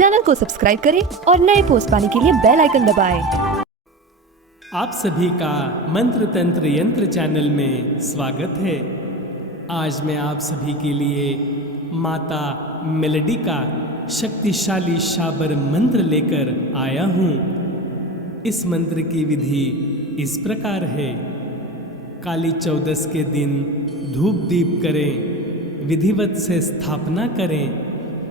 Channel को subscribe करें और नए पोस्ट पाने के लिए बेल आइकन दबाएं। आप सभी का मंत्र तंत्र यंत्र चैनल में स्वागत है। आज मैं आप सभी के लिए माता मेलेडी का शक्तिशाली शाबर मंत्र लेकर आया हूँ। इस मंत्र की विधि इस प्रकार है। काली चौदस के दिन धूप दीप करें, विधिवत से स्थापना करें,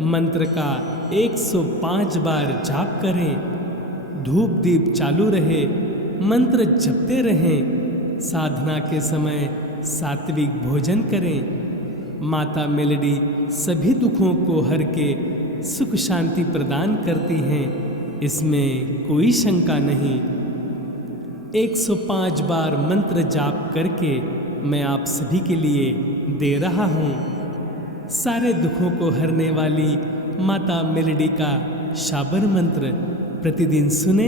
मंत्र का 105 बार जाप करें, धूप दीप चालू रहे, मंत्र जपते रहें, साधना के समय सात्विक भोजन करें। माता मेलेडी सभी दुखों को हर के सुख शांति प्रदान करती हैं, इसमें कोई शंका नहीं। 105 बार मंत्र जाप करके मैं आप सभी के लिए दे रहा हूँ। सारे दुखों को हरने वाली माता मेलेडी का शाबर मंत्र प्रतिदिन सुने,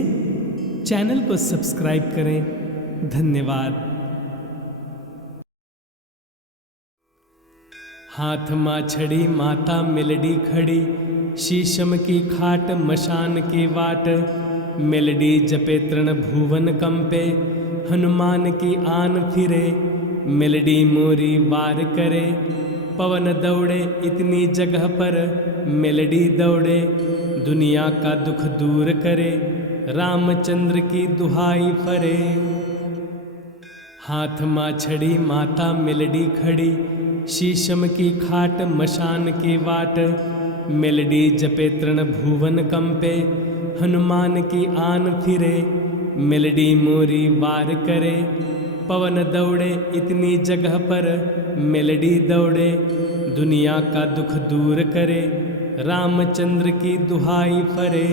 चैनल को सब्सक्राइब करें। धन्यवाद। हाथ माँ छड़ी माता मेलेडी खड़ी, शीशम की खाट मशान की वाट, मेलेडी जपे तृण भुवन कंपे, हनुमान की आन फिरे, मेलेडी मोरी वार करे, पवन दौड़े इतनी जगह पर, मेलेडी दौड़े दुनिया का दुख दूर करे, रामचंद्र की दुहाई फरे। हाथ माँ छड़ी माता मेलेडी खड़ी, शीशम की खाट मशान की वाट, मेलेडी जपे तृण भुवन कंपे, हनुमान की आन फिरे, मेलेडी मोरी वार करे, पवन दौड़े इतनी जगह पर, मेलेडी दौड़े दुनिया का दुख दूर करे, रामचंद्र की दुहाई फरे।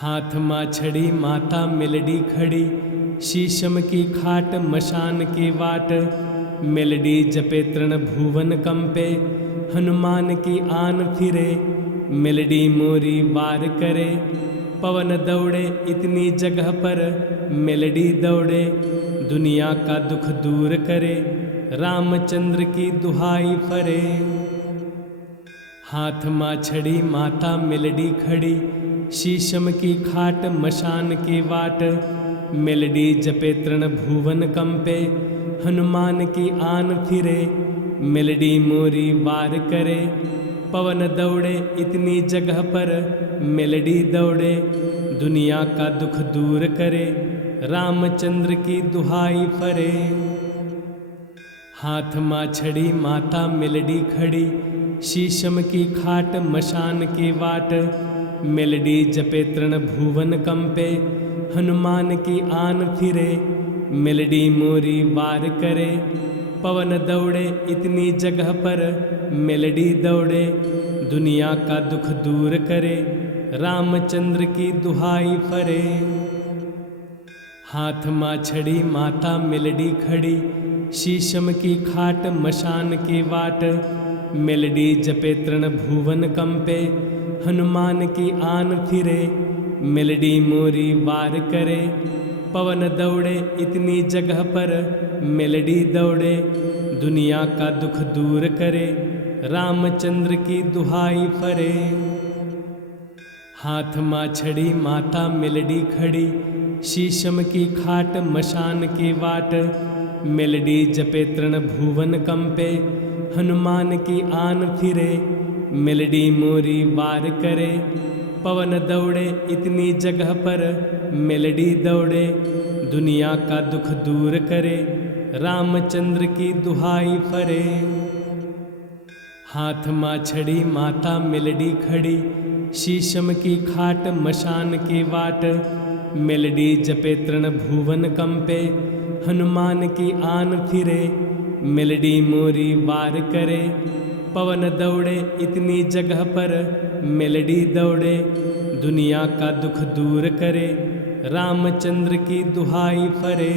हाथ माँ छड़ी माता मेलेडी खड़ी, शीशम की खाट मशान की वाट, मेलेडी जपे तृण भुवन कंपे, हनुमान की आन फिरे, मेलेडी मोरी वार करे, पवन दौड़े इतनी जगह पर, मेलेडी दौड़े दुनिया का दुख दूर करे, रामचंद्र की दुहाई फरे। हाथ माँ छड़ी माता मेलेडी खड़ी, शीशम की खाट मशान की वाट, मेलेडी जपे तृण भुवन कंपे, हनुमान की आन फिरे, मेलेडी मोरी वार करे, पवन दौड़े इतनी जगह पर, मेलेडी दौड़े दुनिया का दुख दूर करे, रामचंद्र की दुहाई फरे। हाथ माँ छड़ी माता मेलेडी खड़ी, शीशम की खाट मशान की वाट, मेलेडी जपे तृण भुवन कंपे, हनुमान की आन फिरे, मेलेडी मोरी वार करे, पवन दौड़े इतनी जगह पर, मेलेडी दौड़े दुनिया का दुख दूर करे, रामचंद्र की दुहाई फरे। हाथ माँ छड़ी माता मेलेडी खड़ी, शीशम की खाट मशान की वाट, मेलेडी जपे तृण भुवन कंपे, हनुमान की आन फिरे, मेलेडी मोरी वार करे, पवन दौड़े इतनी जगह पर, मेलेडी दौड़े दुनिया का दुख दूर करे, रामचंद्र की दुहाई फरे। हाथ माँ छड़ी माता मेलेडी खड़ी, शीशम की खाट मशान की वाट, मेलेडी जपे तृण भुवन कंपे, हनुमान की आन फिरे, मेलेडी मोरी वार करे, पवन दौड़े इतनी जगह पर, मेलेडी दौड़े दुनिया का दुख दूर करे, रामचंद्र की दुहाई फरे। हाथ माँ छड़ी माता मेलेडी खड़ी, शीशम की खाट मशान की वाट, मेलेडी जपे तृण भुवन कंपे, हनुमान की आन फिरे, मेलेडी मोरी वार करे, पवन दौड़े इतनी जगह पर, मेलेडी दौड़े दुनिया का दुख दूर करे, रामचंद्र की दुहाई फरे।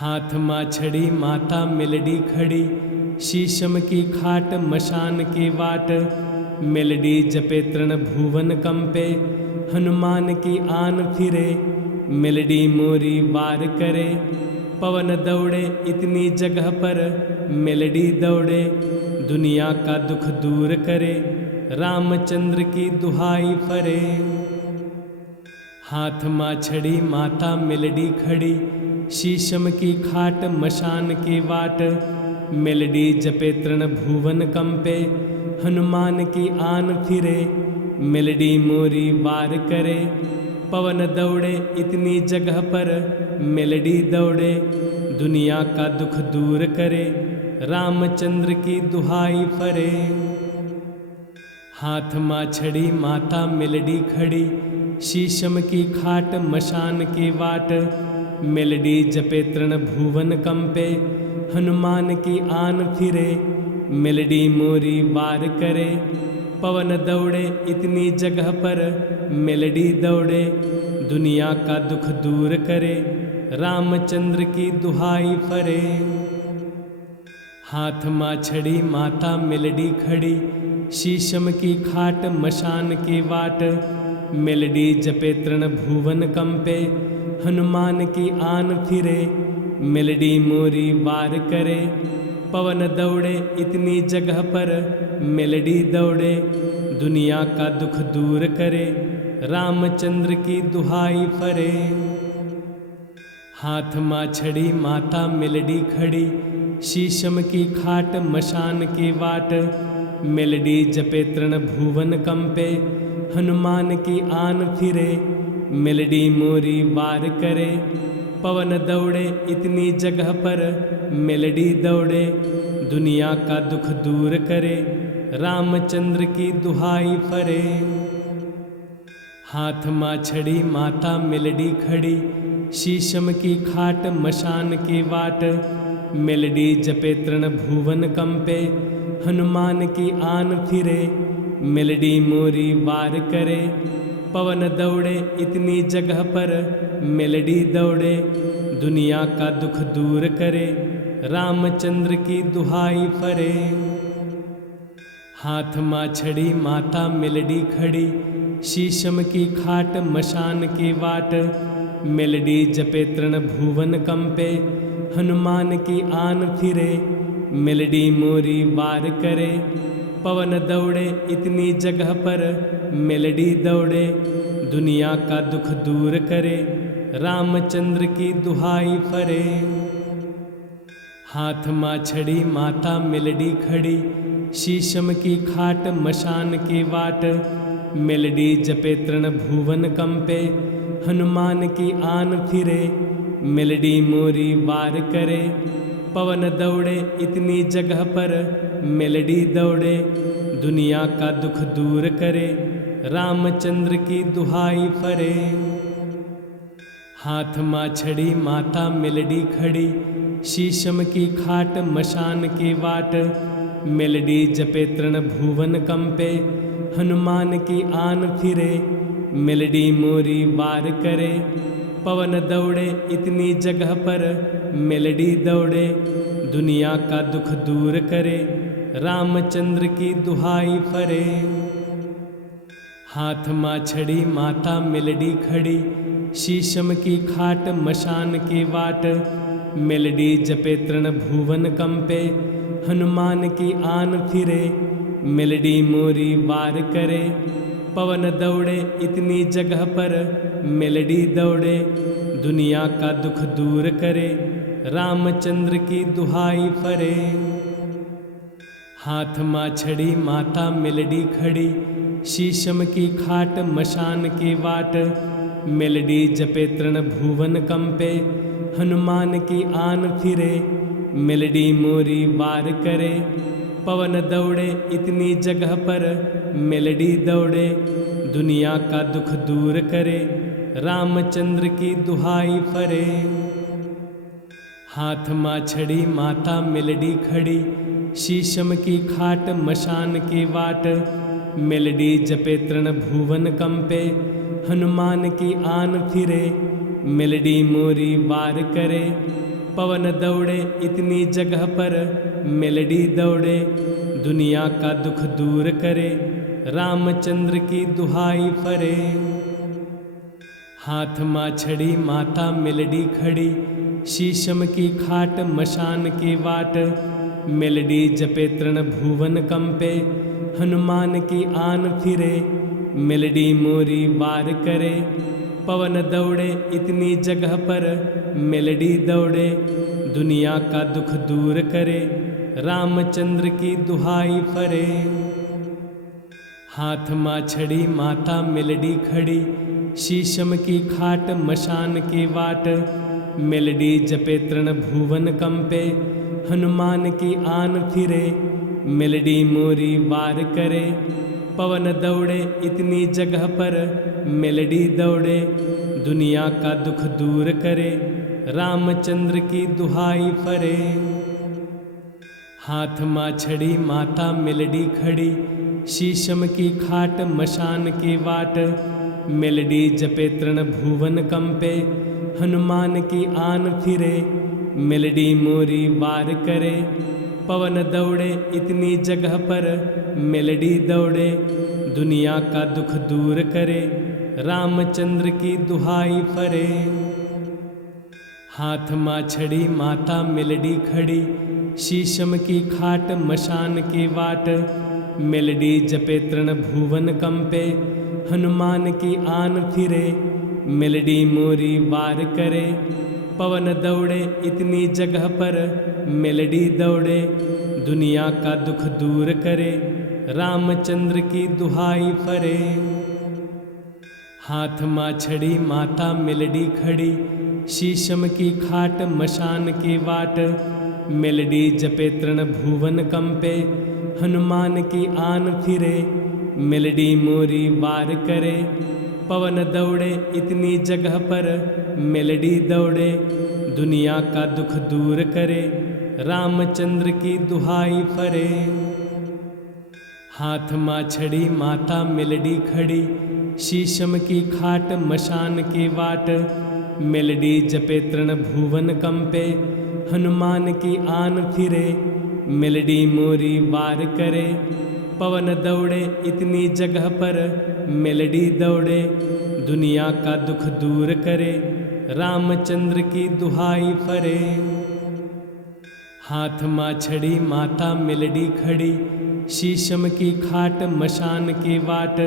हाथ माँ छड़ी माता मेलेडी खड़ी, शीशम की खाट मशान की वाट, मेलेडी जपे तृण भुवन कंपे, हनुमान की आन फिरे, मेलेडी मोरी वार करे, पवन दौड़े इतनी जगह पर, मेलेडी दौड़े दुनिया का दुख दूर करे, रामचंद्र की दुहाई फरे। हाथ माछड़ी माता मेलडी खड़ी, शीशम की खाट मशान के वाट। मेलडी जपे तृण भुवन कंपे, हनुमान की आन फिरे। मेलडी मोरी वार करे, पवन दौड़े इतनी जगह पर। मेलडी दौड़े, दुनिया का दुख दूर करे। रामचंद्र की दुहाई फरे। हाथ माछड़ी माता मेलडी खड़ी, शीशम की खाट मशान के वाट। मेलडी जपे तृण भुवन कंपे, हनुमान की आन फिरे। मेलडी मोरी वार करे, पवन दौड़े इतनी जगह पर। मेलडी दौड़े, दुनिया का दुख दूर करे। रामचंद्र की दुहाई फरे। हाथ माछड़ी माता मेलडी खड़ी, शीशम की खाट मशान के वाट। मेलडी जपे तृण भुवन कंपे, हनुमान की आन फिरे। मेलडी मोरी वार करे, पवन दौड़े इतनी जगह पर। मेलडी दौड़े, दुनिया का दुख दूर करे। रामचंद्र की दुहाई फरे। हाथ माछड़ी माता मेलडी खड़ी, शीशम की खाट मशान के वाट। मेलडी जपे तृण भुवन कंपे, हनुमान की आन फिरे। मेलडी मोरी वार करे, पवन दौड़े इतनी जगह पर। मेलडी दौड़े, दुनिया का दुख दूर करे। रामचंद्र की दुहाई फरे। हाथ माछड़ी माता मेलडी खड़ी, शीशम की खाट मशान के वाट। मेलडी जपे तृण भुवन कंपे, हनुमान की आन फिरे। मेलडी मोरी वार करे, पवन दौड़े इतनी जगह पर। मेलडी दौड़े, दुनिया का दुख दूर करे। रामचंद्र की दुहाई फरे। हाथ माछड़ी माता मेलडी खड़ी, शीशम की खाट मशान के वाट। मेलडी जपे तृण भुवन कंपे, हनुमान की आन फिरे। मेलडी मोरी वार करे, पवन दौड़े इतनी जगह पर। मेलडी दौड़े, दुनिया का दुख दूर करे। रामचंद्र की दुहाई फरे। हाथ माछड़ी माता मेलडी खड़ी, शीशम की खाट मशान के वाट। मेलडी जपे तृण भुवन कंपे, हनुमान की आन फिरे। मेलडी मोरी वार करे, पवन दौड़े इतनी जगह पर। मेलडी दौड़े, दुनिया का दुख दूर करे। रामचंद्र की दुहाई फरे। हाथ माछड़ी माता मेलडी खड़ी, शीशम की खाट मशान के वाट। मेलडी जपे तृण भुवन कंपे, हनुमान की आन फिरे। मेलडी मोरी वार करे, पवन दौड़े इतनी जगह पर। मेलडी दौड़े, दुनिया का दुख दूर करे। रामचंद्र की दुहाई फरे। हाथ माछड़ी माता मेलडी खड़ी, शीशम की खाट मशान के वाट। मेलडी जपे तृण भुवन कंपे, हनुमान की आन फिरे। मेलडी मोरी वार करे, पवन दौड़े इतनी जगह पर। मेलडी दौड़े, दुनिया का दुख दूर करे। रामचंद्र की दुहाई फरे। हाथ माछड़ी माता मेलडी खड़ी, शीशम की खाट मशान के वाट। मेलडी जपे तृण भुवन कंपे, हनुमान की आन फिरे। मेलडी मोरी वार करे, पवन दौड़े इतनी जगह पर। मेलडी दौड़े, दुनिया का दुख दूर करे। रामचंद्र की दुहाई फरे। हाथ माछड़ी माता मेलडी खड़ी, शीशम की खाट मशान के वाट। मेलडी जपे तृण भुवन कंपे, हनुमान की आन फिरे। मेलडी मोरी वार करे, पवन दौड़े इतनी जगह पर। मेलडी दौड़े, दुनिया का दुख दूर करे। रामचंद्र की दुहाई फरे। हाथ माछड़ी माता मेलडी खड़ी, शीशम की खाट मशान के वाट। मेलडी जपे तृण भुवन कंपे, हनुमान की आन फिरे, मेलडी मोरी वार करे। पवन दौड़े इतनी जगह पर, मेलडी दौड़े दुनिया का दुख दूर करे। रामचंद्र की दुहाई फरे। हाथ माँ छड़ी माता मेलडी खड़ी, शीशम की खाट मशान की वाट। मेलडी जपे तृण भुवन कंपे, हनुमान की आन फिरे, मेलडी मोरी वार करे। पवन दौड़े इतनी जगह पर, मेलडी दौड़े दुनिया का दुख दूर करे। रामचंद्र की दुहाई फरे। हाथ माँ छड़ी माता मेलडी खड़ी, शीशम की खाट मशान की वाट। मेलडी जपे तृण भुवन कंपे, हनुमान की आन फिरे, मेलडी मोरी वार करे। पवन दौड़े इतनी जगह पर, मेलडी दौड़े दुनिया का दुख दूर करे। रामचंद्र की दुहाई फरे। हाथ माँ छड़ी माता मेलडी खड़ी, शीशम की खाट मशान की वाट। मेलडी जपे तृण भुवन कंपे, हनुमान की आन फिरे, मेलडी मोरी वार करे। पवन दौड़े इतनी जगह पर, मेलडी दौड़े दुनिया का दुख दूर करे। रामचंद्र की दुहाई फरे। हाथ माँ छड़ी माता मेलडी खड़ी, शीशम की खाट मशान की वाट। मेलडी जपे तृण भुवन कंपे, हनुमान की आन फिरे, मेलडी मोरी वार करे। पवन दौड़े इतनी जगह पर, मेलडी दौड़े दुनिया का दुख दूर करे। रामचंद्र की दुहाई फरे। हाथ माँ छड़ी माता मेलडी खड़ी, शीशम की खाट मशान की वाट। मेलडी जपे तृण भुवन कंपे, हनुमान की आन फिरे, मेलडी मोरी वार करे। पवन दौड़े इतनी जगह पर, मेलडी दौड़े दुनिया का दुख दूर करे। रामचंद्र की दुहाई फरे। हाथ माँ छड़ी माता मेलडी खड़ी, शीशम की खाट मशान की वाट।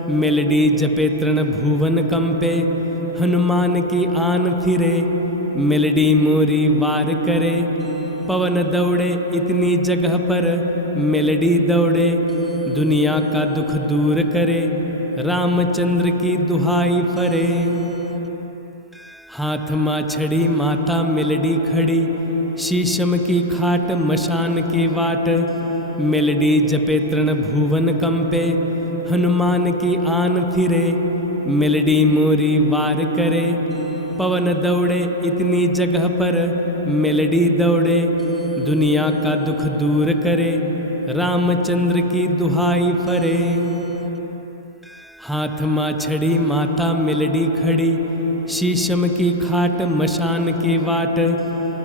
मेलडी जपे तृण भुवन कंपे, हनुमान की आन फिरे, मेलडी मोरी वार करे। पवन दौड़े इतनी जगह पर, मेलडी दौड़े दुनिया का दुख दूर करे। रामचंद्र की दुहाई फरे। हाथ माँ छड़ी माता मेलडी खड़ी, शीशम की खाट मशान की वाट। मेलडी जपे तृण भुवन कंपे, हनुमान की आन फिरे, मेलडी मोरी वार करे। पवन दौड़े इतनी जगह पर, मेलडी दौड़े दुनिया का दुख दूर करे। रामचंद्र की दुहाई फरे। हाथ माँ छड़ी माता मेलडी खड़ी, शीशम की खाट मशान की वाट। मेलडी जपे तृण भुवन कंपे, हनुमान की आन फिरे, मेलडी मोरी वार करे। पवन दौड़े इतनी जगह पर, मेलडी दौड़े दुनिया का दुख दूर करे। रामचंद्र की दुहाई फरे। हाथ माँ छड़ी माता मेलडी खड़ी, शीशम की खाट मशान की वाट।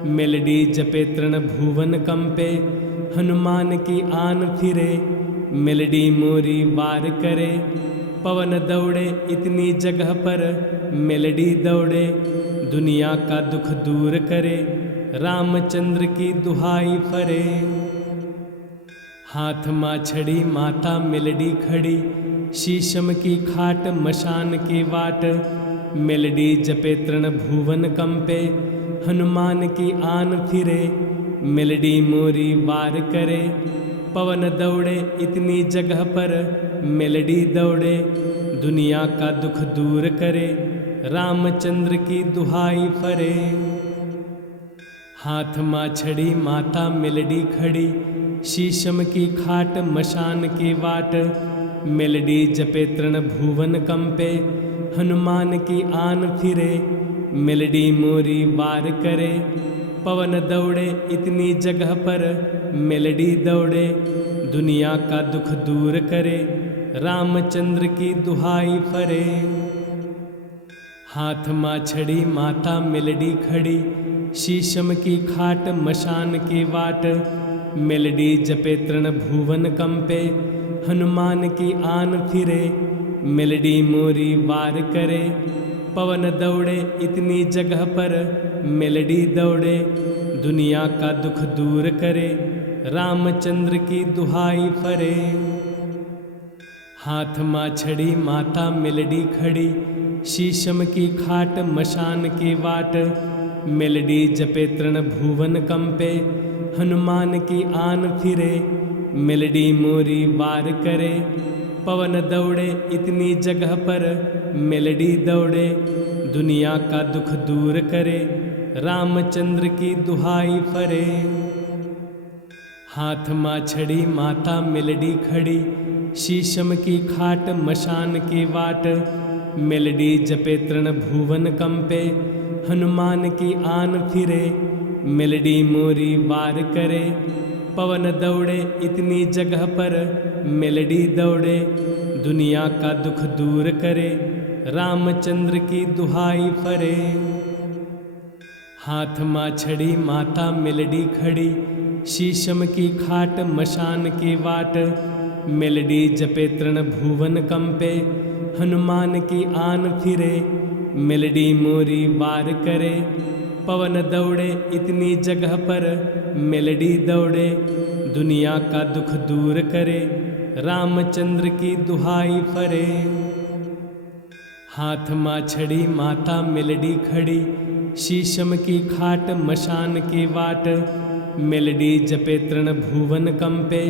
मेलडी जपे तृण भुवन कंपे, हनुमान की आन फिरे, मेलडी मोरी वार करे। पवन दौड़े इतनी जगह पर, मेलडी दौड़े दुनिया का दुख दूर करे। रामचंद्र की दुहाई फरे। हाथ माँ छड़ी माता मेलडी खड़ी, शीशम की खाट मशान की वाट। मेलडी जपे तृण भुवन कंपे, हनुमान की आन फिरे, मेलडी मोरी वार करे। पवन दौड़े इतनी जगह पर, मेलडी दौड़े दुनिया का दुख दूर करे। रामचंद्र की दुहाई फरे। हाथ माँ छड़ी माता मेलडी खड़ी, शीशम की खाट मशान की वाट। मेलडी जपे तृण भुवन कंपे, हनुमान की आन फिरे, मेलडी मोरी वार करे। पवन दौड़े इतनी जगह पर, मेलडी दौड़े दुनिया का दुख दूर करे। रामचंद्र की दुहाई फरे। हाथ माँ छड़ी माता मेलडी खड़ी, शीशम की खाट मशान की वाट। मेलडी जपे तृण भुवन कंपे, हनुमान की आन फिरे, मेलडी मोरी वार करे। पवन दौड़े इतनी जगह पर, मेलडी दौड़े दुनिया का दुख दूर करे। रामचंद्र की दुहाई फरे। हाथ माँ छड़ी माता मेलडी खड़ी, शीशम की खाट मशान के वाट। मेलडी जपे तृण भुवन कंपे, हनुमान की आन फिरे। मेलडी मोरी वार करे, पवन दौड़े इतनी जगह पर। मेलडी दौड़े, दुनिया का दुख दूर करे। रामचंद्र की दुहाई फरे। हाथ माँ छड़ी माता मेलडी खड़ी, शीशम की खाट मशान के वाट। मेलडी जपे तृण भुवन कंपे, हनुमान की आन फिरे। मेलडी मोरी वार करे, पवन दौड़े इतनी जगह पर। मेलडी दौड़े, दुनिया का दुख दूर करे। रामचंद्र की दुहाई फरे। हाथ माँ छड़ी माता मेलडी खड़ी, शीशम की खाट मशान के वाट। मेलडी जपे तृण भुवन कंपे, हनुमान की आन फिरे। मेलडी मोरी वार करे, पवन दौड़े इतनी जगह पर। मेलडी दौड़े, दुनिया का दुख दूर करे। रामचंद्र की दुहाई फरे। हाथ माँ छड़ी माता मेलडी खड़ी, शीशम की खाट मशान के वाट। मेलडी जपे तृण भुवन कंपे,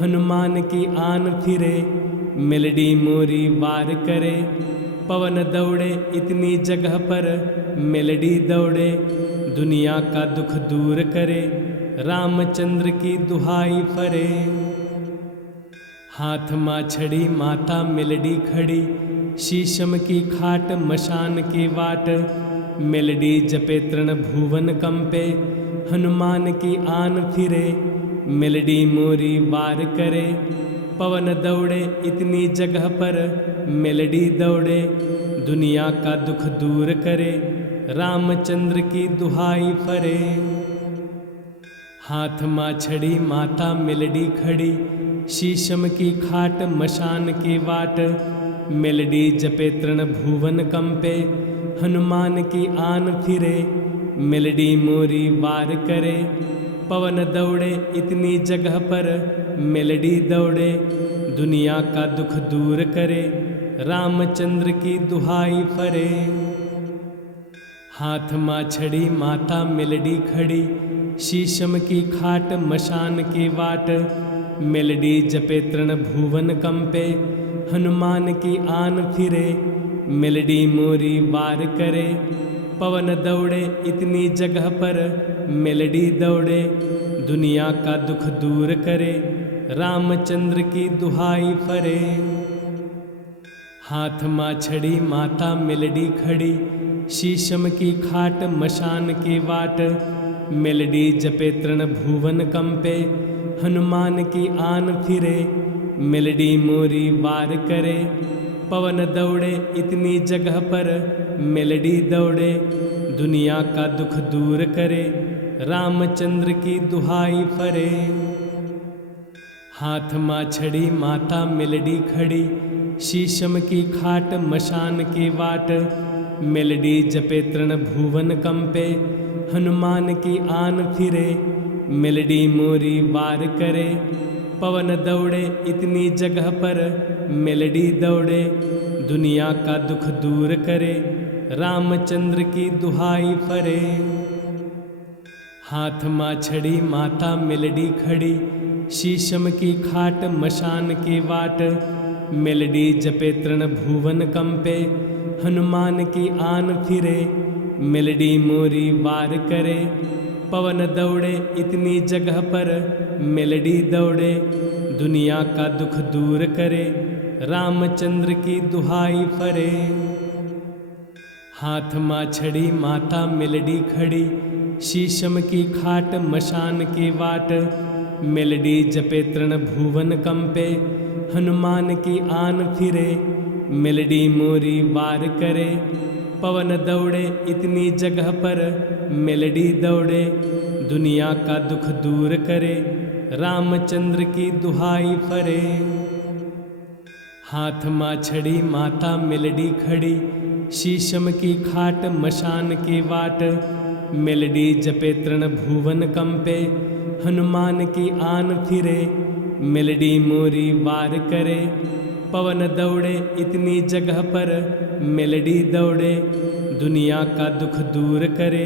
हनुमान की आन फिरे। मेलडी मोरी वार करे, पवन दौड़े इतनी जगह पर। मेलडी दौड़े, दुनिया का दुख दूर करे। रामचंद्र की दुहाई फरे। हाथ माँ छड़ी माता मेलडी खड़ी, शीशम की खाट मशान के वाट। मेलडी जपे तृण भुवन कंपे, हनुमान की आन फिरे। मेलडी मोरी वार करे, पवन दौड़े इतनी जगह पर। मेलडी दौड़े, दुनिया का दुख दूर करे। रामचंद्र की दुहाई फरे। हाथ माँ छड़ी माता मेलडी खड़ी, शीशम की खाट मशान के वाट। मेलडी जपे तृण भुवन कंपे, हनुमान की आन फिरे। मेलडी मोरी वार करे, पवन दौड़े इतनी जगह पर। मेलडी दौड़े, दुनिया का दुख दूर करे। रामचंद्र की दुहाई फरे। हाथ माँ छड़ी माता मेलडी खड़ी, शीशम की खाट मशान के वाट। मेलडी जपे तृण भुवन कंपे, हनुमान की आन फिरे। मेलडी मोरी वार करे, पवन दौड़े इतनी जगह पर। मेलडी दौड़े, दुनिया का दुख दूर करे। रामचंद्र की दुहाई फरे। हाथ माँ छड़ी माता मेलडी खड़ी, शीशम की खाट मशान के वाट। मेलडी जपे तृण भुवन कंपे, हनुमान की आन फिरे। मेलडी मोरी वार करे, पवन दौड़े इतनी जगह पर। मेलडी दौड़े, दुनिया का दुख दूर करे। रामचंद्र की दुहाई फरे। हाथ माँ छड़ी माता मेलडी खड़ी, शीशम की खाट मशान के वाट। मेलडी जपे तृण भुवन कंपे, हनुमान की आन फिरे। मेलडी मोरी वार करे, पवन दौड़े इतनी जगह पर। मेलडी दौड़े, दुनिया का दुख दूर करे। रामचंद्र की दुहाई फरे। हाथ माँ छड़ी माता मेलडी खड़ी, शीशम की खाट मशान के वाट। मेलडी जपे तृण भुवन कंपे, हनुमान की आन फिरे। मेलडी मोरी वार करे, पवन दौड़े इतनी जगह पर। मेलडी दौड़े, दुनिया का दुख दूर करे। रामचंद्र की दुहाई फरे। हाथ माँ छड़ी माता मेलडी खड़ी, शीशम की खाट मशान के वाट। मेलडी जपे तृण भुवन कंपे, हनुमान की आन फिरे। मेलडी मोरी वार करे, पवन दौड़े इतनी जगह पर। मेलडी दौड़े, दुनिया का दुख दूर करे। रामचंद्र की दुहाई फरे। हाथ माँ छड़ी माता मेलडी खड़ी, शीशम की खाट मशान के वाट। मेलडी जपे तृण भुवन कंपे, हनुमान की आन फिरे। मेलडी मोरी वार करे, पवन दौड़े इतनी जगह पर मेलडी दौड़े, दुनिया का दुख दूर करे,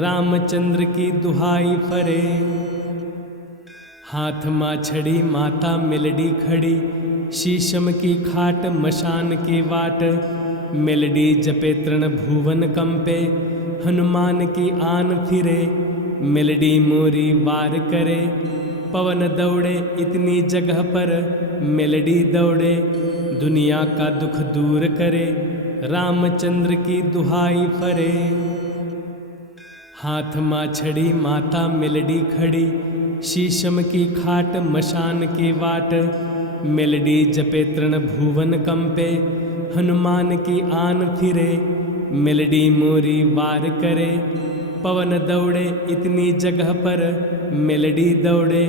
रामचंद्र की दुहाई फरे। हाथ माँ छड़ी माता मेलडी खड़ी, शीशम की खाट मशान के वाट, मेलडी जपे तृण भुवन कंपे, हनुमान की आन फिरे, मेलडी मोरी वार करे, पवन दौड़े इतनी जगह पर मेलडी दौड़े, दुनिया का दुख दूर करे, रामचंद्र की दुहाई फरे। हाथ माँ छड़ी माता मेलडी खड़ी, शीशम की खाट मशान के वाट, मेलडी जपे तृण भुवन कंपे, हनुमान की आन फिरे, मेलडी मोरी वार करे, पवन दौड़े इतनी जगह पर मेलडी दौड़े,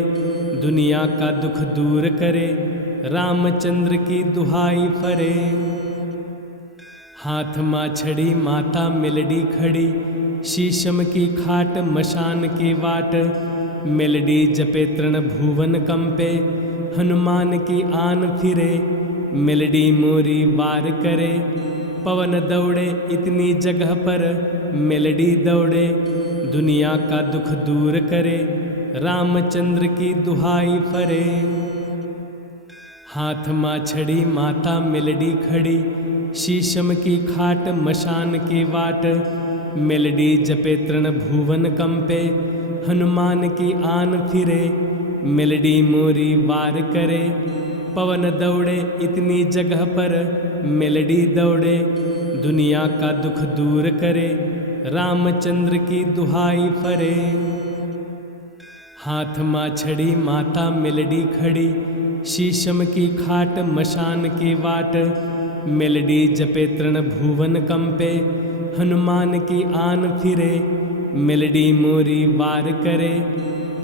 दुनिया का दुख दूर करे, रामचंद्र की दुहाई फरे। हाथ माँ छड़ी माता मेलडी खड़ी, शीशम की खाट मशान के वाट, मेलडी जपे तृण भुवन कंपे, हनुमान की आन फिरे, मेलडी मोरी वार करे, पवन दौड़े इतनी जगह पर मेलडी दौड़े, दुनिया का दुख दूर करे, रामचंद्र की दुहाई फरे। हाथ माँ छड़ी माता मेलडी खड़ी, शीशम की खाट मशान के वाट, मेलडी जपे तृण भुवन कंपे, हनुमान की आन फिरे, मेलडी मोरी वार करे, पवन दौड़े इतनी जगह पर मेलडी दौड़े, दुनिया का दुख दूर करे, रामचंद्र की दुहाई फरे। हाथ माँ छड़ी माता मेलडी खड़ी, शीशम की खाट मशान के वाट, मेलडी जपे तृण भुवन कंपे, हनुमान की आन फिरे, मेलडी मोरी वार करे,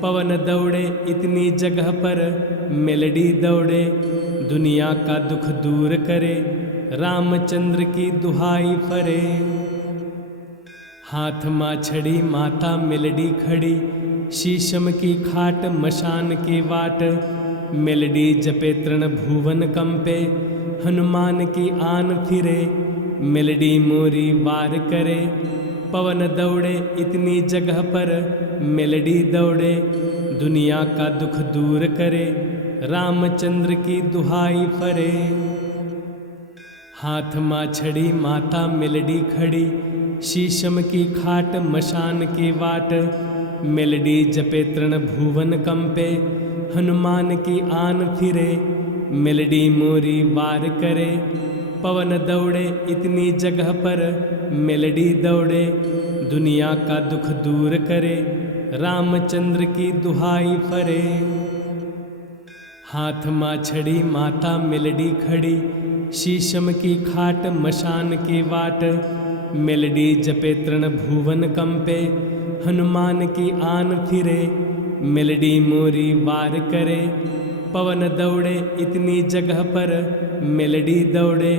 पवन दौड़े इतनी जगह पर मेलडी दौड़े, दुनिया का दुख दूर करे, रामचंद्र की दुहाई फरे। हाथ माँ छड़ी माता मेलडी खड़ी, शीशम की खाट मशान के वाट, मेलडी जपे तृण भुवन कंपे, हनुमान की आन फिरे, मेलडी मोरी वार करे, पवन दौड़े इतनी जगह पर मेलडी दौड़े, दुनिया का दुख दूर करे, रामचंद्र की दुहाई फरे। हाथ माँ छड़ी माता मेलडी खड़ी, शीशम की खाट मशान के वाट, मेलडी जपे तृण भुवन कंपे, हनुमान की आन फिरे, मेलडी मोरी वार करे, पवन दौड़े इतनी जगह पर मेलडी दौड़े, दुनिया का दुख दूर करे, रामचंद्र की दुहाई फरे। हाथ माँ छड़ी माता मेलडी खड़ी, शीशम की खाट मशान के वाट, मेलडी जपे तृण भुवन कंपे, हनुमान की आन फिरे, मेलडी मोरी वार करे, पवन दौड़े इतनी जगह पर मेलडी दौड़े,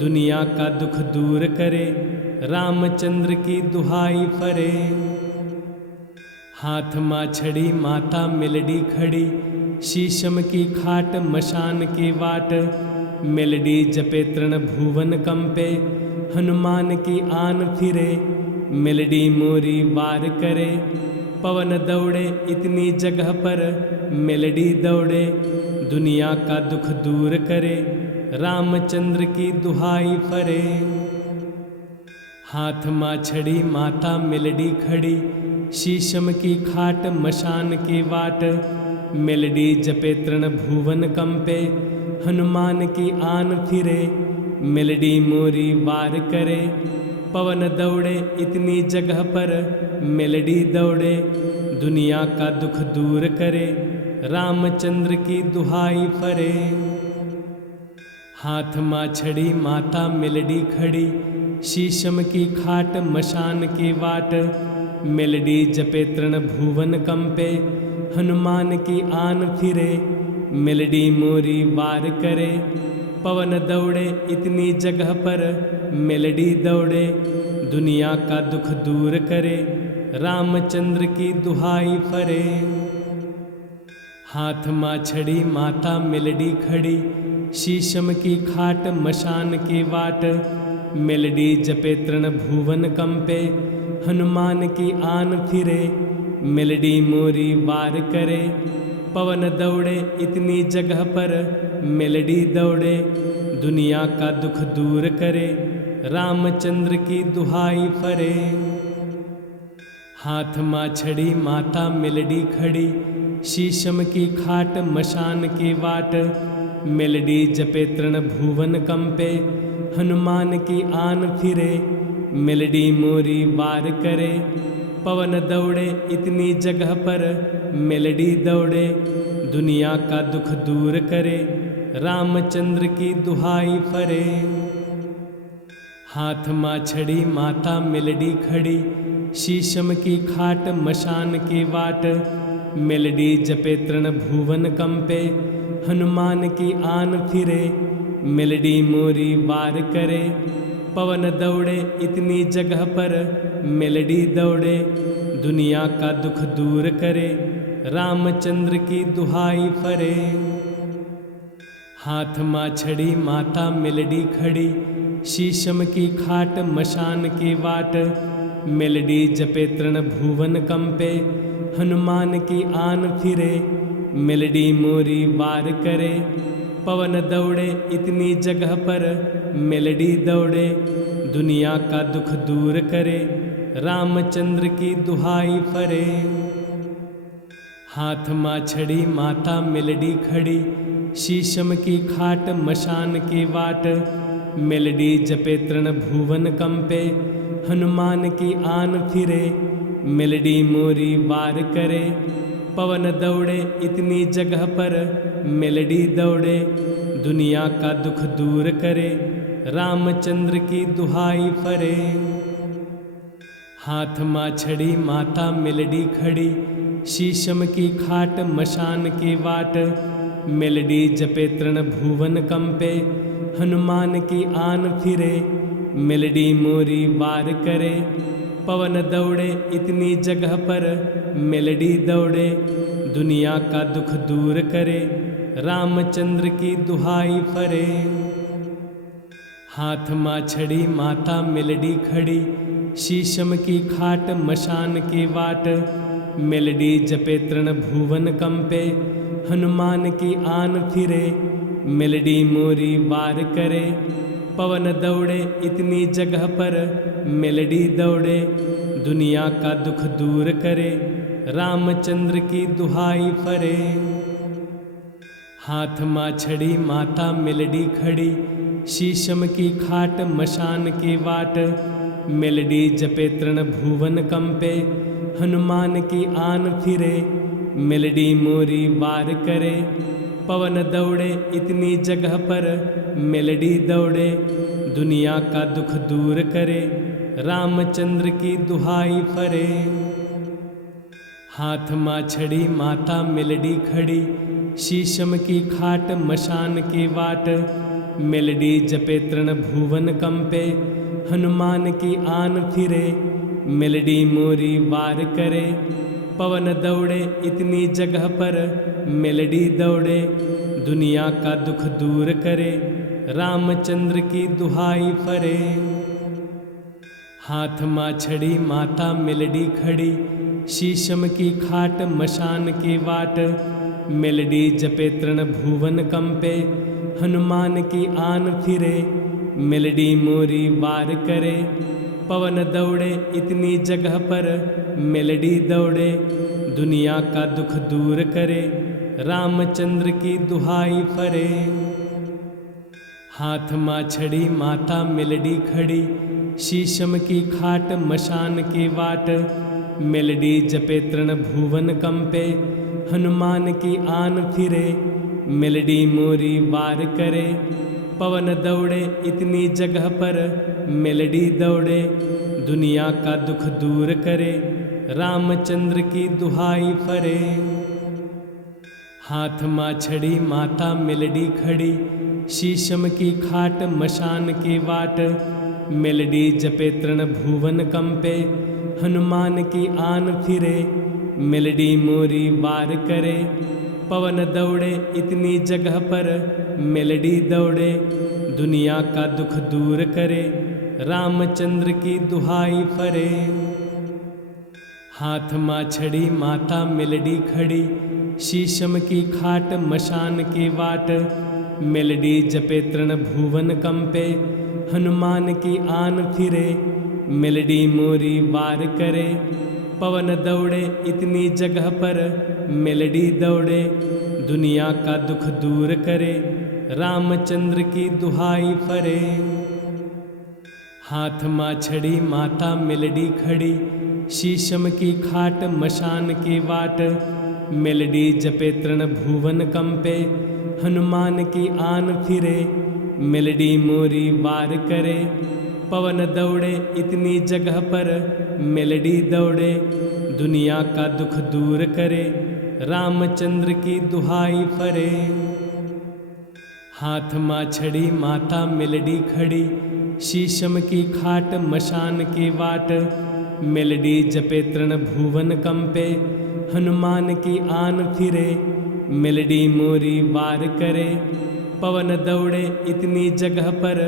दुनिया का दुख दूर करे, रामचंद्र की दुहाई फरे। हाथ माँ छड़ी माता मेलडी खड़ी, शीशम की खाट मशान के वाट, मेलडी जपे तृण भुवन कंपे, हनुमान की आन फिरे, मेलडी मोरी वार करे, पवन दौड़े इतनी जगह पर मेलडी दौड़े, दुनिया का दुख दूर करे, रामचंद्र की दुहाई फरे। हाथ माँ छड़ी माता मेलडी खड़ी, शीशम की खाट मशान के वाट, मेलडी जपे तृण भुवन कंपे, हनुमान की आन फिरे, मेलडी मोरी वार करे, पवन दौड़े इतनी जगह पर मेलडी दौड़े, दुनिया का दुख दूर करे, रामचंद्र की दुहाई फरे। हाथ माँ छड़ी माता मेलडी खड़ी, शीशम की खाट मशान के वाट, मेलडी जपे तृण भुवन कंपे, हनुमान की आन फिरे, मेलडी मोरी वार करे, पवन दौड़े इतनी जगह पर मेलडी दौड़े, दुनिया का दुख दूर करे, रामचंद्र की दुहाई फरे। हाथ माँ छड़ी माता मेलडी खड़ी, शीशम की खाट मशान के वाट, मेलडी जपे तृण भुवन कंपे, हनुमान की आन फिरे, मेलडी मोरी वार करे। पवन दौड़े इतनी जगह पर, मेलडी दौड़े दुनिया का दुख दूर करे, रामचंद्र की दुहाई फरे। हाथ माछड़ी माता मेलडी खड़ी, शीशम की खाट मशान के वाट, मेलडी जपे तृण भुवन कंपे, हनुमान की आन फिरे, मेलडी मोरी वार करे। पवन दौड़े इतनी जगह पर, मेलडी दौड़े दुनिया का दुख दूर करे, रामचंद्र की दुहाई फरे। हाथ माछड़ी माता मेलडी खड़ी, शीशम की खाट मशान के वाट, मेलडी जपे तृण भुवन कंपे, हनुमान की आन फिरे, मेलडी मोरी वार करे। पवन दौड़े इतनी जगह पर, मेलडी दौड़े दुनिया का दुख दूर करे, रामचंद्र की दुहाई फरे। हाथ माछड़ी माता मेलडी खड़ी, शीशम की खाट मशान के वाट, मेलडी जपे तृण भुवन कंपे, हनुमान की आन फिरे, मेलडी मोरी वार करे। पवन दौड़े इतनी जगह पर, मेलडी दौड़े दुनिया का दुख दूर करे, रामचंद्र की दुहाई फरे। हाथ माछड़ी माता मेलडी खड़ी, शीशम की खाट मशान के वाट, मेलडी जपे तृण भुवन कंपे, हनुमान की आन फिरे, मेलडी मोरी वार करे। पवन दौड़े इतनी जगह पर, मेलडी दौड़े दुनिया का दुख दूर करे, रामचंद्र की दुहाई फरे। हाथ माछड़ी माता मेलडी खड़ी, शीशम की खाट मशान के वाट, मेलडी जपे तृण भुवन कंपे, हनुमान की आन फिरे, मेलडी मोरी वार करे। पवन दौड़े इतनी जगह पर, मेलडी दौड़े दुनिया का दुख दूर करे, रामचंद्र की दुहाई फरे। हाथ माछड़ी माता मेलडी खड़ी, शीशम की खाट मशान के वाट, मेलडी जपे तृण भुवन कंपे, हनुमान की आन फिरे, मेलडी मोरी वार करे। पवन दौड़े इतनी जगह पर, मेलडी दौड़े दुनिया का दुख दूर करे, रामचंद्र की दुहाई फरे। हाथ माछड़ी माता मेलडी खड़ी, शीशम की खाट मशान के वाट, मेलडी जपे तृण भुवन कंपे, हनुमान की आन फिरे, मेलडी मोरी वार करे। पवन दौड़े इतनी जगह पर, मेलडी दौड़े दुनिया का दुख दूर करे, रामचंद्र की दुहाई फरे। हाथ माछड़ी माता मेलडी खड़ी, शीशम की खाट मशान के वाट, मेलडी जपे तृण भुवन कंपे, हनुमान की आन फिरे, मेलडी मोरी वार करे। पवन दौड़े इतनी जगह पर, मेलडी दौड़े दुनिया का दुख दूर करे, रामचंद्र की दुहाई फरे। हाथ माछड़ी माता मेलडी खड़ी, शीशम की खाट मशान के वाट, मेलडी जपे तृण भुवन कंपे, हनुमान की आन फिरे, मेलडी मोरी वार करे। पवन दौड़े इतनी जगह पर, मेलडी दौड़े दुनिया का दुख दूर करे, रामचंद्र की दुहाई फरे। हाथ माछड़ी माता मेलडी खड़ी, शीशम की खाट मशान के वाट, मेलडी जपे तृण भुवन कंपे, हनुमान की आन फिरे, मेलडी मोरी वार करे। पवन दौड़े इतनी जगह पर, मेलडी दौड़े दुनिया का दुख दूर करे, रामचंद्र की दुहाई फरे। हाथ माछड़ी माता मेलडी खड़ी, शीशम की खाट मशान के वाट, मेलडी जपे तृण भुवन कंपे, हनुमान की आन फिरे, मेलडी मोरी वार करे। पवन दौड़े इतनी जगह पर मेलडी दौड़े, दुनिया का दुख दूर करे, रामचंद्र की दुहाई फरे। हाथ माछड़ी माता मेलडी खड़ी, शीशम की खाट मशान के वाट, मेलडी जपे तृण भुवन कंपे, हनुमान की आन फिरे, मेलडी मोरी वार करे। पवन दौड़े इतनी जगह पर मेलडी दौड़े, दुनिया का दुख दूर करे, रामचंद्र की दुहाई फरे। हाथ माछड़ी माता मेलडी खड़ी, शीशम की खाट मशान के वाट, मेलडी जपे तृण भुवन कंपे, हनुमान की आन फिरे, मेलडी मोरी वार करे। पवन दौड़े इतनी जगह पर मेलडी दौड़े, दुनिया का दुख दूर करे, रामचंद्र की दुहाई फरे। हाथ माछड़ी माता मेलडी खड़ी, शीशम की खाट मशान के वाट, मेलडी जपे तृण भुवन कंपे, हनुमान की आन फिरे, मेलडी मोरी वार करे। पवन दौड़े इतनी जगह पर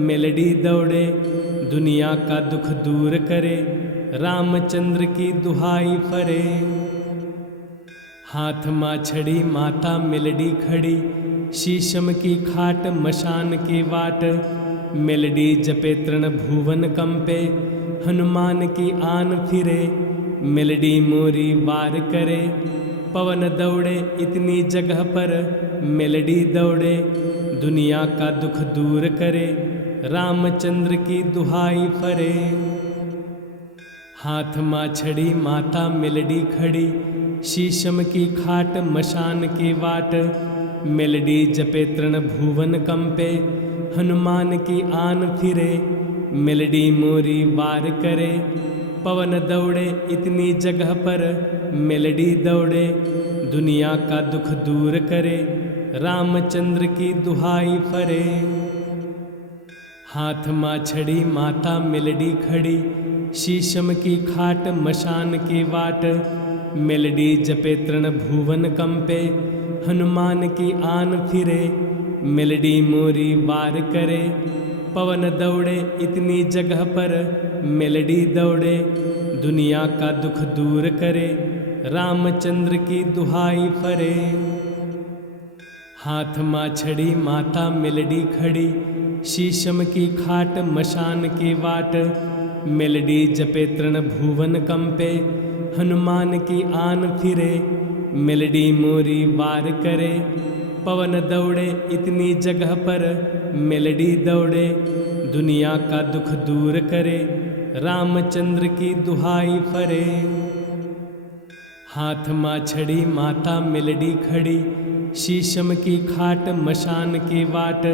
मेलडी दौड़े, दुनिया का दुख दूर करे, रामचंद्र की दुहाई फरे। हाथ माछड़ी माता मेलडी खड़ी, शीशम की खाट मशान के वाट, मेलडी जपे तृण भुवन कंपे, हनुमान की आन फिरे, मेलडी मोरी वार करे। पवन दौड़े इतनी जगह पर मेलडी दौड़े, दुनिया का दुख दूर करे, रामचंद्र की दुहाई फरे। हाथ माछड़ी माता मेलडी खड़ी, शीशम की खाट मशान के वाट, मेलडी जपे तृण भुवन कंपे, हनुमान की आन फिरे, मेलडी मोरी वार करे। पवन दौड़े इतनी जगह पर मेलडी दौड़े, दुनिया का दुख दूर करे, रामचंद्र की दुहाई फरे। हाथ माछड़ी माता मेलडी खड़ी, शीशम की खाट मशान के वाट, मेलडी जपे तृण भुवन कंपे, हनुमान की आन फिरे, मेलडी मोरी वार करे। पवन दौड़े इतनी जगह पर मेलडी दौड़े, दुनिया का दुख दूर करे, रामचंद्र की दुहाई फरे। हाथ माछड़ी माता मेलडी खड़ी, शीशम की खाट मशान के वाट, मेलडी जपे तृण भुवन कंपे, हनुमान की आन फिरे, मेलडी मोरी वार करे। पवन दौड़े इतनी जगह पर मेलडी दौड़े, दुनिया का दुख दूर करे, रामचंद्र की दुहाई फरे। हाथ माछड़ी माता मेलडी खड़ी, शीशम की खाट मशान के वाट,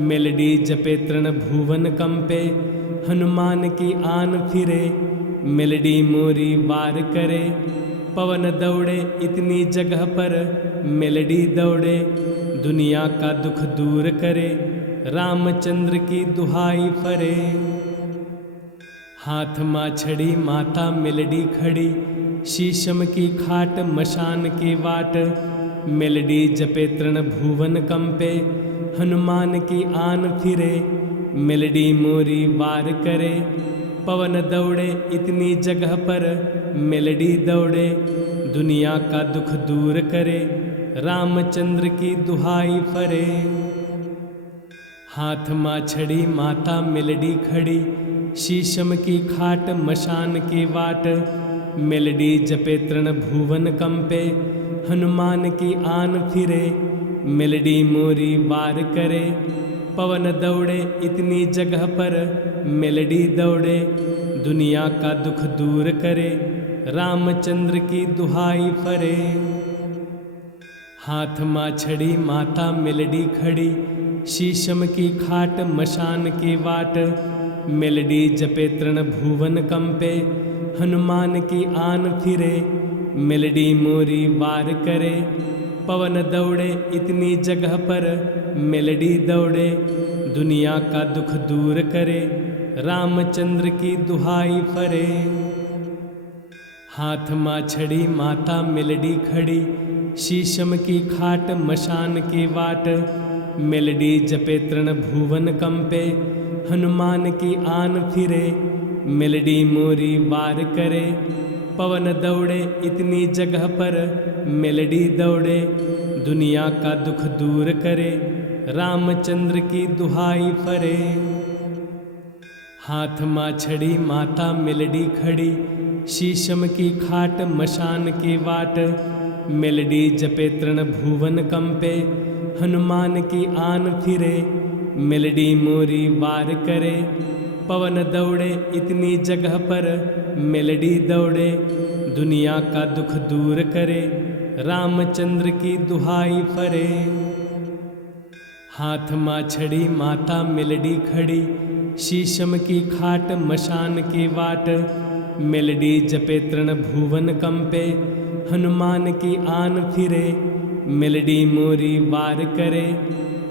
मेलडी जपे तृण भुवन कंपे, हनुमान की आन फिरे, मेलडी मोरी वार करे। पवन दौड़े इतनी जगह पर मेलडी दौड़े, दुनिया का दुख दूर करे, रामचंद्र की दुहाई फरे। हाथ माछड़ी माता मेलडी खड़ी, शीशम की खाट मशान के वाट, मेलडी जपे तृण भुवन कंपे, हनुमान की आन फिरे, मेलडी मोरी वार करे। पवन दौड़े इतनी जगह पर मेलडी दौड़े, दुनिया का दुख दूर करे, रामचंद्र की दुहाई फरे। हाथ माछड़ी माता मेलडी खड़ी, शीशम की खाट मशान के वाट, मेलडी जपे तृण भुवन कंपे, हनुमान की आन फिरे, मेलडी मोरी वार करे। पवन दौड़े इतनी जगह पर मेलडी दौड़े, दुनिया का दुख दूर करे, रामचंद्र की दुहाई फरे। हाथ माछड़ी माता मेलडी खड़ी, शीशम की खाट मशान के वाट, मेलडी जपे तृण भुवन कंपे, हनुमान की आन फिरे, मेलडी मोरी वार करे। पवन दौड़े इतनी जगह पर मेलडी दौड़े, दुनिया का दुख दूर करे, रामचंद्र की दुहाई फरे। हाथ माछड़ी माता मेलडी खड़ी, शीशम की खाट मशान के वाट, मेलडी जपे तृण भुवन कंपे, हनुमान की आन फिरे, मेलडी मोरी वार करे। पवन दौड़े इतनी जगह पर, मेलडी दौड़े दुनिया का दुख दूर करे, रामचंद्र की दुहाई फरे। हाथ माछड़ी माता मेलडी खड़ी, शीशम की खाट मशान के वाट, मेलडी जपे तृण भुवन कंपे, हनुमान की आन फिरे, मेलडी मोरी वार करे। पवन दौड़े इतनी जगह पर, मेलडी दौड़े दुनिया का दुख दूर करे, रामचंद्र की दुहाई फरे। हाथ माछड़ी माता मेलडी खड़ी, शीशम की खाट मशान के वाट, मेलडी जपे तृण भुवन कंपे, हनुमान की आन फिरे, मेलडी मोरी वार करे।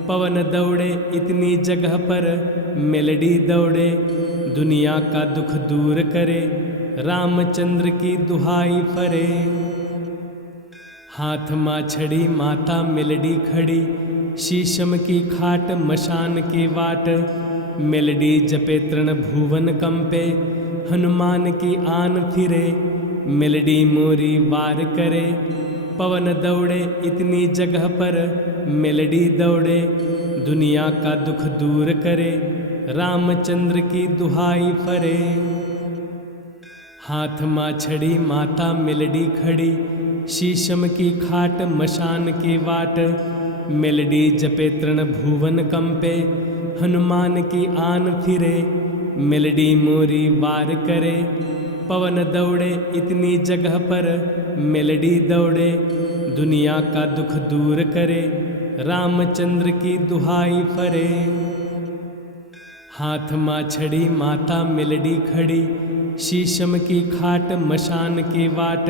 पवन दौड़े इतनी जगह पर, मेलडी दौड़े दुनिया का दुख दूर करे, रामचंद्र की दुहाई फरे। हाथ माछड़ी माता मेलडी खड़ी, शीशम की खाट मशान के वाट, मेलडी जपे तृण भुवन कंपे, हनुमान की आन फिरे, मेलडी मोरी वार करे। पवन दौड़े इतनी जगह पर, मेलडी दौड़े दुनिया का दुख दूर करे, रामचंद्र की दुहाई फरे। हाथ माछड़ी माता मेलडी खड़ी, शीशम की खाट मशान के वाट, मेलडी जपे तृण भुवन कंपे, हनुमान की आन फिरे, मेलडी मोरी वार करे। पवन दौड़े इतनी जगह पर, मेलडी दौड़े दुनिया का दुख दूर करे, रामचंद्र की दुहाई फरे। हाथ माछड़ी माता मेलडी खड़ी, शीशम की खाट मशान के वाट,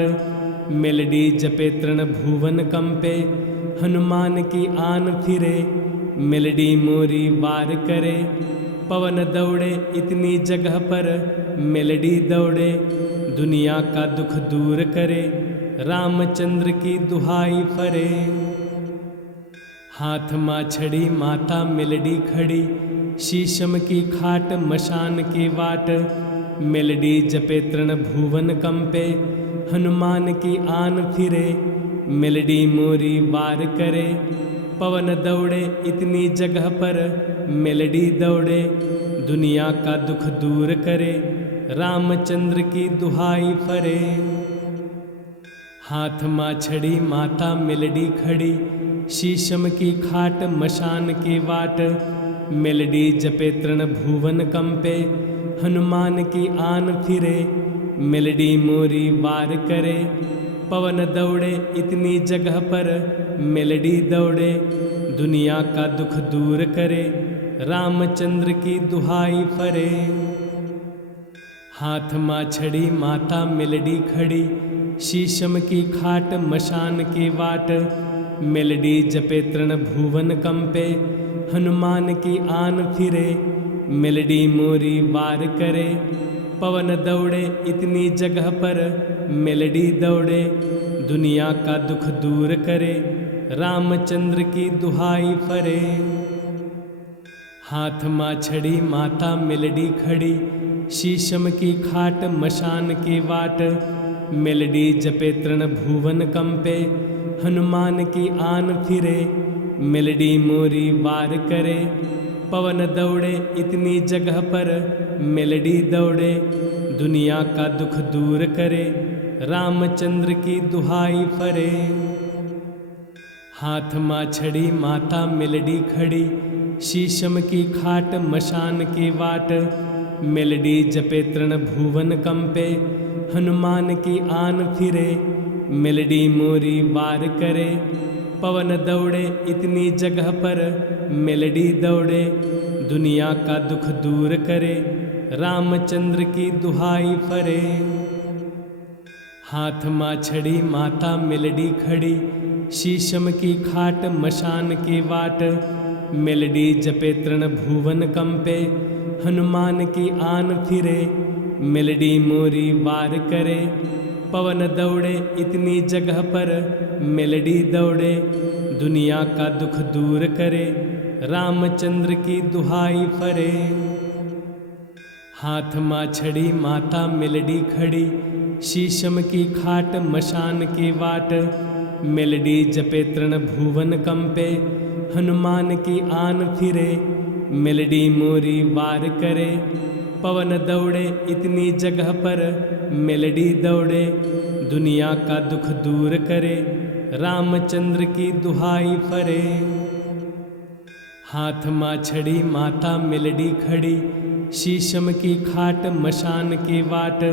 मेलडी जपे तृण भुवन कंपे, हनुमान की आन फिरे, मेलडी मोरी वार करे। पवन दौड़े इतनी जगह पर, मेलडी दौड़े दुनिया का दुख दूर करे, रामचंद्र की दुहाई फरे। हाथ माछड़ी माता मेलडी खड़ी, शीशम की खाट मशान के वाट, मेलडी जपे तृण भुवन कंपे, हनुमान की आन फिरे, मेलडी मोरी वार करे। पवन दौड़े इतनी जगह पर, मेलडी दौड़े दुनिया का दुख दूर करे, रामचंद्र की दुहाई फरे। हाथ माछड़ी माता मेलडी खड़ी, शीशम की खाट मशान के वाट, मेलडी जपे तृण भुवन कंपे, हनुमान की आन फिरे, मेलडी मोरी वार करे। पवन दौड़े इतनी जगह पर, मेलडी दौड़े दुनिया का दुख दूर करे, रामचंद्र की दुहाई फरे। हाथ माछड़ी माता मेलडी खड़ी, शीशम की खाट मशान के वाट, मेलडी जपे तृण भुवन कंपे, हनुमान की आन फिरे, मेलडी मोरी वार करे। पवन दौड़े इतनी जगह पर, मेलडी दौड़े दुनिया का दुख दूर करे, रामचंद्र की दुहाई फरे। हाथ माछड़ी माता मेलडी खड़ी, शीशम की खाट मशान के वाट, मेलडी जपे तृण भुवन कंपे, हनुमान की आन फिरे, मेलडी मोरी वार करे। पवन दौड़े इतनी जगह पर, मेलडी दौड़े दुनिया का दुख दूर करे, रामचंद्र की दुहाई फरे। हाथ माछड़ी माता मेलडी खड़ी, शीशम की खाट मशान के वाट, मेलडी जपे तृण भुवन कंपे, हनुमान की आन फिरे, मेलडी मोरी वार करे। पवन दौड़े इतनी जगह पर, मेलडी दौड़े दुनिया का दुख दूर करे, रामचंद्र की दुहाई फरे। हाथ माछड़ी माता मेलडी खड़ी, शीशम की खाट मशान के वाट, मेलडी जपे तृण भुवन कंपे, हनुमान की आन फिरे, मेलडी मोरी वार करे। पवन दौड़े इतनी जगह पर मेलडी दौड़े, दुनिया का दुख दूर करे, रामचंद्र की दुहाई फरे। हाथ माछड़ी माता मेलडी खड़ी, शीशम की खाट मशान के वाट, मेलडी जपे तृण भुवन कंपे, हनुमान की आन फिरे, मेलडी मोरी वार करे। पवन दौड़े इतनी जगह पर मेलडी दौड़े, दुनिया का दुख दूर करे, रामचंद्र की दुहाई फरे। हाथ माछड़ी माता मेलडी खड़ी, शीशम की खाट मशान के वाट,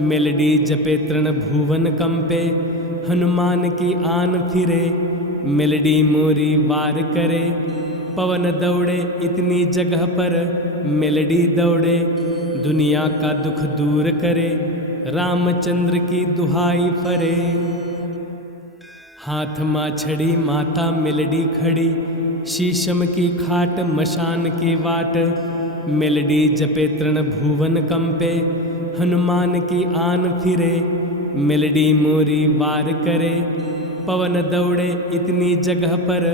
मेलडी जपे तृण भुवन कंपे, हनुमान की आन फिरे, मेलडी मोरी वार करे। पवन दौड़े इतनी जगह पर मेलडी दौड़े, दुनिया का दुख दूर करे, रामचंद्र की दुहाई फरे। हाथ माछड़ी माता मेलडी खड़ी, शीशम की खाट मशान के वाट, मेलडी जपे तृण भुवन कंपे, हनुमान की आन फिरे, मेलडी मोरी वार करे। पवन दौड़े इतनी जगह पर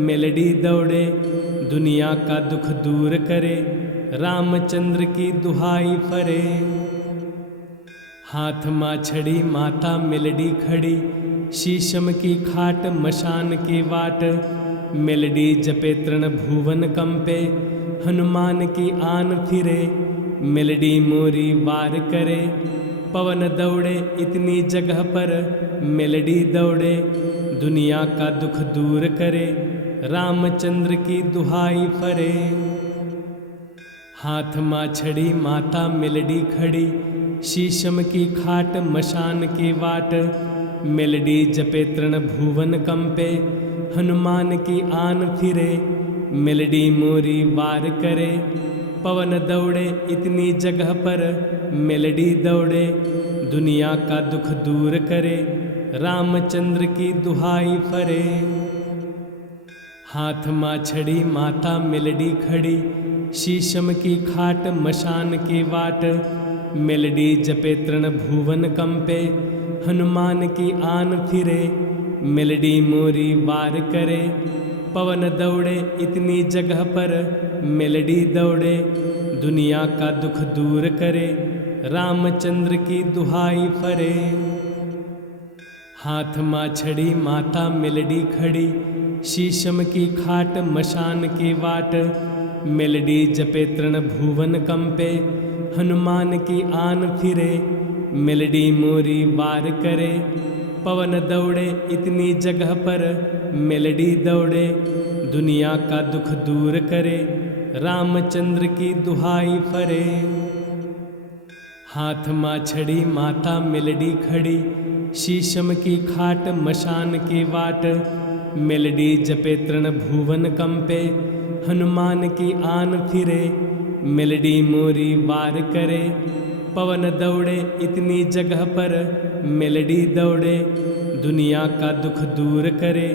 मेलडी दौड़े, दुनिया का दुख दूर करे, रामचंद्र की दुहाई फरे। हाथ माछड़ी माता मेलडी खड़ी, शीशम की खाट मशान के वाट, मेलडी जपे तृण भुवन कंपे, हनुमान की आन फिरे, मेलडी मोरी वार करे। पवन दौड़े इतनी जगह पर मेलडी दौड़े, दुनिया का दुख दूर करे, रामचंद्र की दुहाई फरे। हाथ माछड़ी माता मेलडी खड़ी, शीशम की खाट मशान के वाट, मेलडी जपे तृण भुवन कंपे, हनुमान की आन फिरे, मेलडी मोरी वार करे। पवन दौड़े इतनी जगह पर मेलडी दौड़े, दुनिया का दुख दूर करे, रामचंद्र की दुहाई फरे। हाथ माछड़ी माता मेलडी खड़ी, शीशम की खाट मशान के वाट, मेलडी जपे तृण भुवन कंपे, हनुमान की आन फिरे, मेलडी मोरी वार करे। पवन दौड़े इतनी जगह पर मेलडी दौड़े, दुनिया का दुख दूर करे, रामचंद्र की दुहाई फरे। हाथ माछड़ी माता मेलडी खड़ी, शीशम की खाट मशान के वाट, मेलडी जपे तृण भुवन कंपे, हनुमान की आन फिरे, मेलडी मोरी वार करे। पवन दौड़े इतनी जगह पर मेलडी दौड़े, दुनिया का दुख दूर करे, रामचंद्र की दुहाई फरे। हाथ माछड़ी माता मेलडी खड़ी, शीशम की खाट मशान के वाट, मेलडी जपे तृण भुवन कंपे, हनुमान की आन फिरे, मेलडी मोरी वार करे। पवन दौड़े इतनी जगह पर मेलडी दौड़े, दुनिया का दुख दूर करे,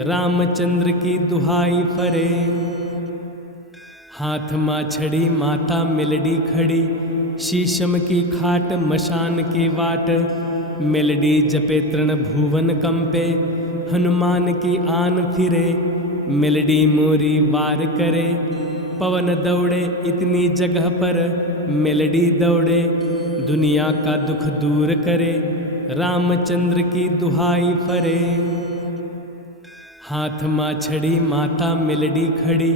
रामचंद्र की दुहाई फरे। हाथ माछड़ी माता मेलडी खड़ी, शीशम की खाट मशान के वाट, मेलडी जपे तृण भुवन कंपे, हनुमान की आन फिरे, मेलडी मोरी वार करे। पवन दौड़े इतनी जगह पर मेलडी दौड़े, दुनिया का दुख दूर करे, रामचंद्र की दुहाई फरे। हाथ माछड़ी माता मेलडी खड़ी,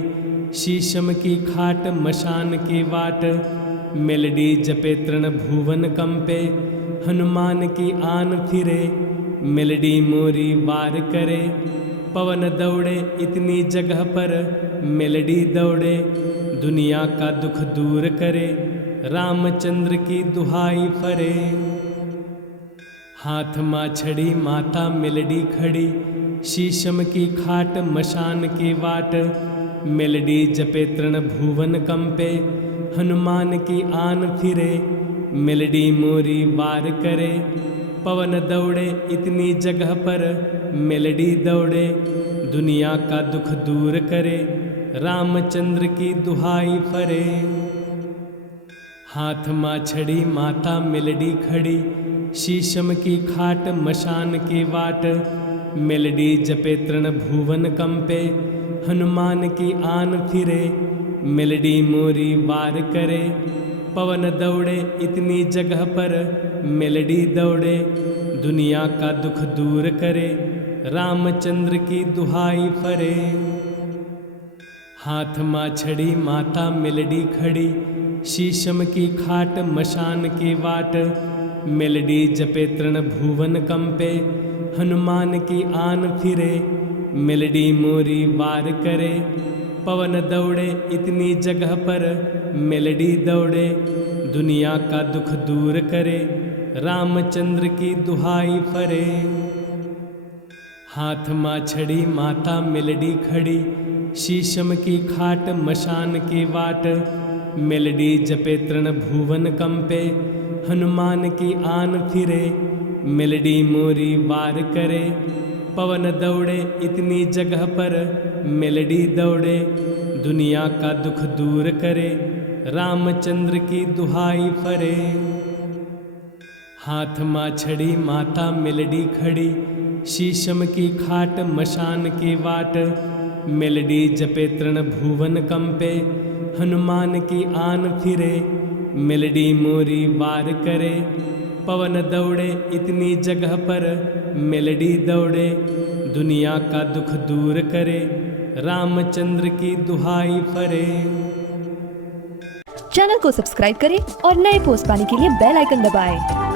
शीशम की खाट मशान के वाट, मेलडी जपे तृण भुवन कंपे, हनुमान की आन फिरे, मेलडी मोरी वार करे। पवन दौड़े इतनी जगह पर मेलडी दौड़े, दुनिया का दुख दूर करे, रामचंद्र की दुहाई फरे। हाथ माछड़ी माता मेलडी खड़ी, शीशम की खाट मशान के वाट, मेलडी जपे तृण भुवन कंपे, हनुमान की आन फिरे, मेलडी मोरी वार करे। पवन दौड़े इतनी जगह पर मेलडी दौड़े, दुनिया का दुख दूर करे, रामचंद्र की दुहाई फरे। हाथ माछड़ी माता मेलडी खड़ी, शीशम की खाट मशान की वाट, मेलडी जपे तृण भुवन कंपे, हनुमान की आन फिरे, मेलडी मोरी वार करे। पवन दौड़े इतनी जगह पर, मेलडी दौड़े दुनिया का दुख दूर करे, रामचंद्र की दुहाई फरे। हाथ माँ छड़ी माता मेलडी खड़ी, शीशम की खाट मशान की वाट, मेलडी जपे तृण भुवन कंपे, हनुमान की आन फिरे, मेलडी मोरी वार करे। पवन दौड़े इतनी जगह पर, मेलडी दौड़े दुनिया का दुख दूर करे, रामचंद्र की दुहाई फरे। हाथ माँ छड़ी माता मेलडी खड़ी, शीशम की खाट मशान की वाट, मेलडी जपे तृण भुवन कंपे, हनुमान की आन फिरे, मेलडी मोरी वार करे। पवन दौड़े इतनी जगह पर, मेलडी दौड़े दुनिया का दुख दूर करे, रामचंद्र की दुहाई फरे। हाथ माँ छड़ी माता मेलडी खड़ी, शीशम की खाट मशान की वाट, मेलडी जपे तृण भुवन कंपे, हनुमान की आन फिरे, मेलडी मोरी वार करे। पवन दौड़े इतनी जगह पर, मेलडी दौड़े दुनिया का दुख दूर करे, रामचंद्र की दुहाई फरे। चैनल को सब्सक्राइब करें और नए पोस्ट पाने के लिए बेल आइकन दबाएं।